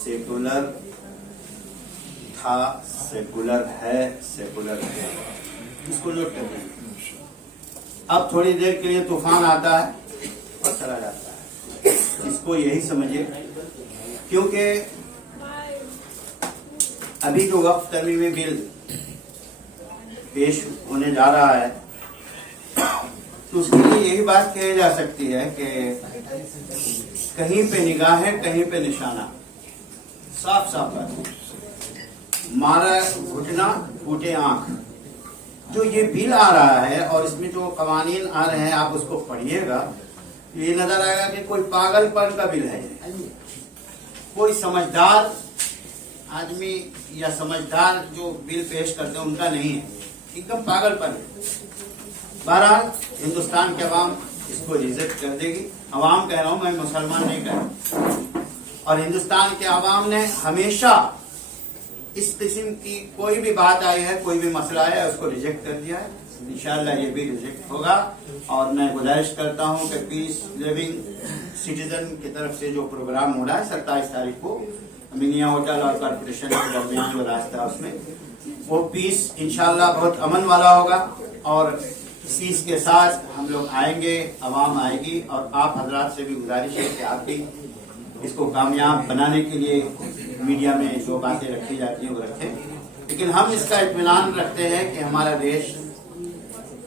Secular था, secular है, secular है, इसको नोट कर लें। अब थोड़ी देर के लिए तूफान आता है और चला जाता है, इसको यही समझिए। क्योंकि अभी जो वक्फ तरमीमी बिल पेश होने जा रहा है, तो उसके लिए यही बात कही जा सकती है कि कहीं पे निगाहें, कहीं पे निशाना, साफ साफ बात, मारा घुटना फूटे आंख। जो ये बिल आ रहा है और इसमें जो कवानीन आ रहे हैं, आप उसको पढ़िएगा, ये नजर आएगा कि कोई पागलपन का बिल है। कोई समझदार आदमी या समझदार जो बिल पेश करते हैं उनका नहीं है, एकदम पागलपन है। बहरहाल हिंदुस्तान के अवाम इसको रिजेक्ट कर देगी। अवाम कह रहा हूं मैं, मुसलमान नहीं कह रहा। और हिंदुस्तान के अवाम ने हमेशा इस किस्म की कोई भी बात आई है, कोई भी मसला है, उसको रिजेक्ट कर दिया है। इंशाअल्लाह ये भी रिजेक्ट होगा। और मैं गुजारिश करता हूं कि पीस लिविंग सिटीजन की तरफ से जो प्रोग्राम हो रहा है 27 तारीख को मिनिया होटल और कॉर्पोरेशन के दरमियान जो रास्ता है उसमें, वो पीस इंशाअल्लाह बहुत अमन वाला होगा। और पीस के साथ हम लोग आएंगे, अवाम आएगी। और आप हजरात से भी गुजारिश है कि आप भी इसको कामयाब बनाने के लिए मीडिया में जो बातें रखी जाती हैं वो रखें। लेकिन हम इसका इत्मीनान रखते हैं कि हमारा देश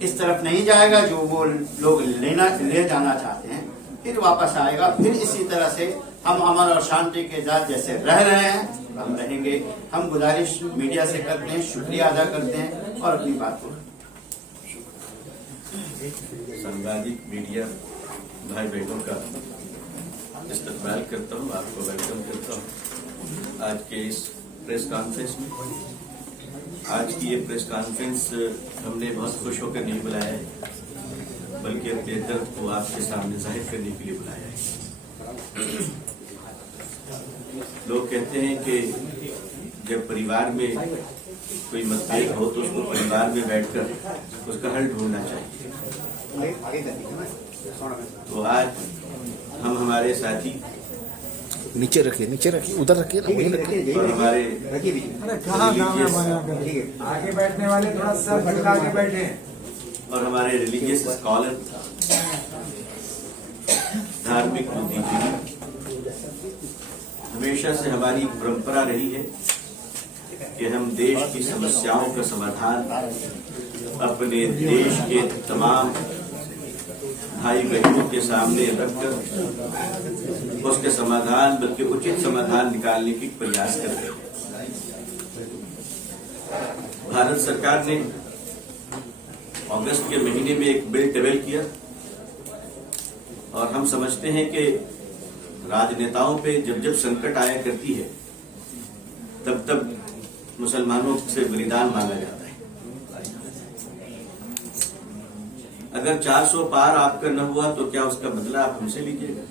इस तरफ नहीं जाएगा जो वो लोग ले जाना चाहते हैं, फिर वापस आएगा। फिर इसी तरह से हम अमन और शांति के साथ जैसे रह रहे हैं हम रहेंगे। हम गुजारिश मीडिया से करते हैं, शुक्रिया अदा करते हैं और अपनी बात को सांबादिक मीडिया भाई बहनों का इस्तकबाल करता हूँ, आपको वेलकम करता हूँ आज के इस प्रेस कॉन्फ्रेंस में। आज की ये प्रेस कॉन्फ्रेंस हमने बहुत खुश होकर नहीं बुलाया है, बल्कि अपने दर्द को आपके सामने जाहिर करने के लिए बुलाया है। लोग कहते हैं कि जब परिवार में कोई मतभेद हो तो उसको परिवार में बैठकर उसका हल ढूंढना चाहिए। तो आज हम हमारे साथी नीचे रखिए, उधर रखिए ना, वहीं रखिए। और हमारे आगे बैठने वाले थोड़ा सर आगे बैठे, और हमारे रिलीजियस स्कॉलर, धार्मिक बुद्धिजीवी, हमेशा से हमारी परंपरा रही है कि हम देश की समस्याओं का समाधान अपने देश के तमाम भाई बहनों के सामने रखकर उसके समाधान, बल्कि उचित समाधान निकालने की प्रयास करते हैं। भारत सरकार ने अगस्त के महीने में एक बिल टेबल किया और हम समझते हैं कि राजनेताओं पे जब जब संकट आया करती है तब तब मुसलमानों से बलिदान मांगा जाता है। अगर 400 पार आपका न हुआ तो क्या उसका बदला आप हमसे लीजिएगा?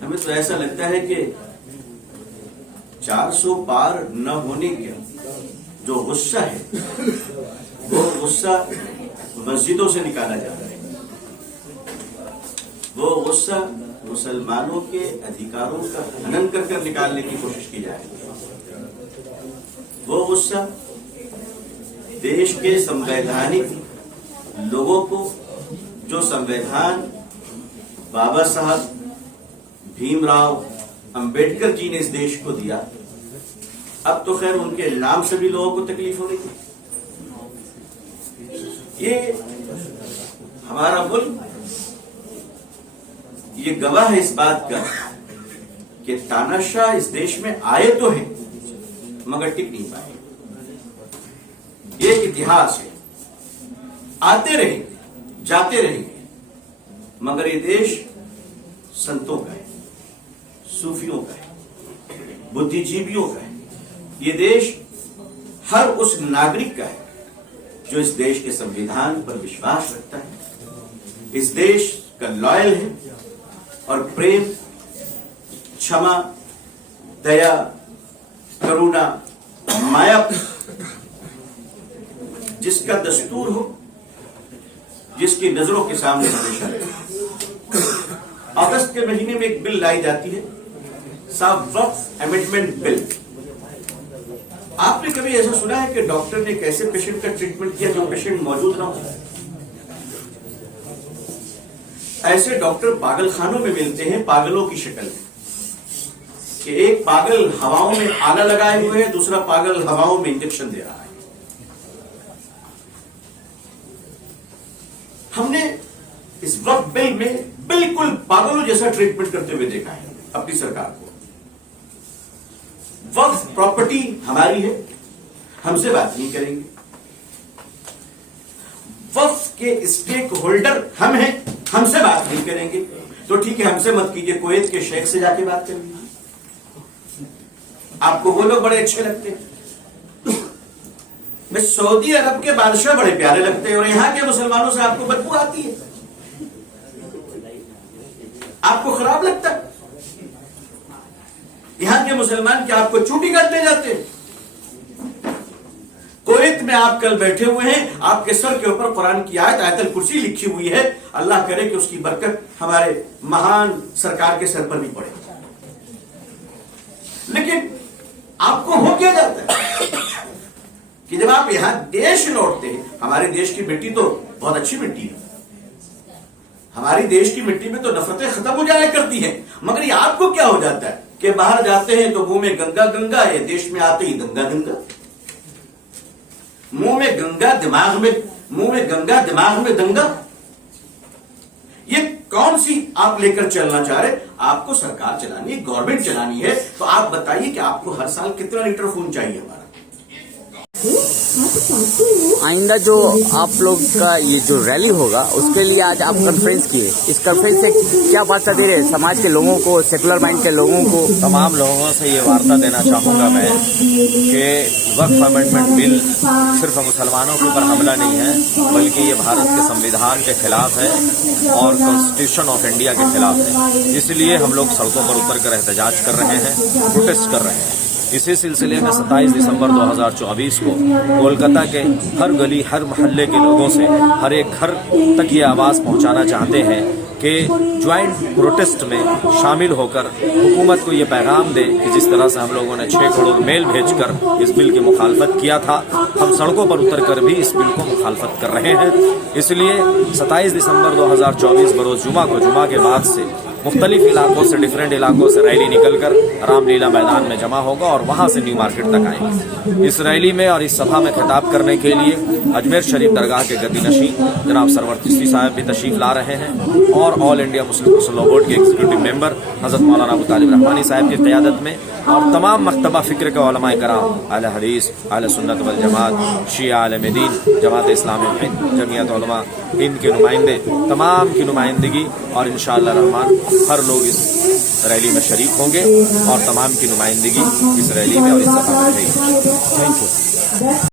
हमें तो ऐसा लगता है कि 400 पार न होने का जो गुस्सा है वो गुस्सा मस्जिदों से निकाला जाता है। वो गुस्सा मुसलमानों के अधिकारों का हनन कर निकालने की कोशिश की जा रही है। वो गुस्सा देश के संवैधानिक लोगों को, जो संविधान बाबा साहब भीमराव अंबेडकर जी ने इस देश को दिया, अब तो खैर उनके नाम से भी लोगों को तकलीफ हो रही है। ये हमारा मुल्क ये गवाह है इस बात का कि तानाशाह इस देश में आए तो हैं मगर टिक नहीं पाए। ये इतिहास है, आते रहेंगे, जाते रहेंगे, मगर ये देश संतों का है, सूफियों का है, बुद्धिजीवियों का है। ये देश हर उस नागरिक का है जो इस देश के संविधान पर विश्वास रखता है, इस देश का लॉयल है और प्रेम, क्षमा, दया, करुणा, माया जिसका दस्तूर हो, जिसकी नजरों के सामने हमेशा रहे। अगस्त के महीने में एक बिल लाई जाती है साहब, वक्फ अमेंडमेंट बिल। आपने कभी ऐसा सुना है कि डॉक्टर ने कैसे पेशेंट का ट्रीटमेंट किया जो पेशेंट मौजूद ना हो? ऐसे डॉक्टर पागलखानों में मिलते हैं, पागलों की शक्ल में, कि एक पागल हवाओं में आला लगाए हुए है, दूसरा पागल हवाओं में इंजेक्शन दे रहा है। हमने इस वक्फ बिल में बिल्कुल पागलों जैसा ट्रीटमेंट करते हुए देखा है अपनी सरकार को। वक्फ प्रॉपर्टी हमारी है, हमसे बात नहीं करेंगे। वक्फ के स्टेक होल्डर हम हैं, हमसे बात नहीं करेंगे। तो ठीक है, हमसे मत कीजिए, कुवैत के शेख से जाके बात कर लीजिए, आपको वो लोग बड़े अच्छे लगते हैं। मैं सऊदी अरब के बादशाह बड़े प्यारे लगते हैं और यहां के मुसलमानों से आपको बदबू आती है, आपको खराब लगता है। यहां के मुसलमान क्या आपको चूटी काटने जाते हैं? कुवैत में आप कल बैठे हुए हैं, आपके सर के ऊपर कुरान की आयत आयतुल कुर्सी लिखी हुई है। अल्लाह करे कि उसकी बरकत हमारे महान सरकार के सर पर भी पड़े। लेकिन आपको हो क्या जाता है कि जब आप यहां देश लौटते हैं, हमारे देश की मिट्टी तो बहुत अच्छी मिट्टी है, हमारी देश की मिट्टी में तो नफरतें खत्म हो जाया करती हैं, मगर ये आपको क्या हो जाता है कि बाहर जाते हैं तो मुंह में गंगा गंगा है, देश में आते ही दंगा दंगा। मुंह में गंगा दिमाग में दंगा। ये कौन सी आप लेकर चलना चाह रहे? आपको सरकार चलानी है, गवर्नमेंट चलानी है, तो आप बताइए कि आपको हर साल कितना लीटर खून चाहिए हमारा? आइंदा जो आप लोग का ये जो रैली होगा उसके लिए आज आप कॉन्फ्रेंस किए, इस कॉन्फ्रेंस से क्या वार्ता दे रहे हैं समाज के लोगों को, सेकुलर माइंड के लोगों को? तमाम लोगों से ये वार्ता देना चाहूँगा मैं कि वक्फ अमेंडमेंट बिल सिर्फ मुसलमानों के ऊपर हमला नहीं है, बल्कि ये भारत के संविधान के खिलाफ है और कॉन्स्टिट्यूशन ऑफ इंडिया के खिलाफ है। इसलिए हम लोग सड़कों पर उतर कर एहतजाज कर रहे हैं, प्रोटेस्ट कर रहे हैं। इसी सिलसिले में 27 दिसंबर 2024 को कोलकाता के हर गली, हर मोहल्ले के लोगों से हर एक घर तक ये आवाज़ पहुंचाना चाहते हैं कि ज्वाइंट प्रोटेस्ट में शामिल होकर हुकूमत को ये पैगाम दें कि जिस तरह से हम लोगों ने 6 करोड़ मेल भेजकर इस बिल की मुखालफत किया था, हम सड़कों पर उतरकर भी इस बिल को मुखालफत कर रहे हैं। इसलिए 27 दिसंबर 2024 बरोज़ जुमा को, जुमा के बाद से मुख्तलिफ इलाकों से, डिफरेंट इलाकों से रैली निकलकर रामलीला मैदान में जमा होगा और वहां से न्यू मार्केट तक आएंगे। इस रैली में और इस सभा में खिताब करने के लिए अजमेर शरीफ दरगाह के गद्दी-नशीं जनाब सरवर चिश्ती साहब भी तशरीफ ला रहे हैं और all India Muslim law board के एग्जीक्यूटिव मेंबर हजरत मौलाना अबू तालिब रहमानी साहब की क़यादत में और तमाम मकतबा फ़िक्र के उलमाए कराम, अहले हदीस, अहले सुन्नत वल जमात, शिया, आलम दीन, जमात इस्लामी हिंद, जमीयत उलमा, इनके नुमाइंदे, तमाम की नुमाइंदगी और इंशाअल्लाह रहमान हर लोग इस रैली में शरीक होंगे और तमाम की नुमाइंदगी इस रैली में और इस सभा में रहेगी। Thank you.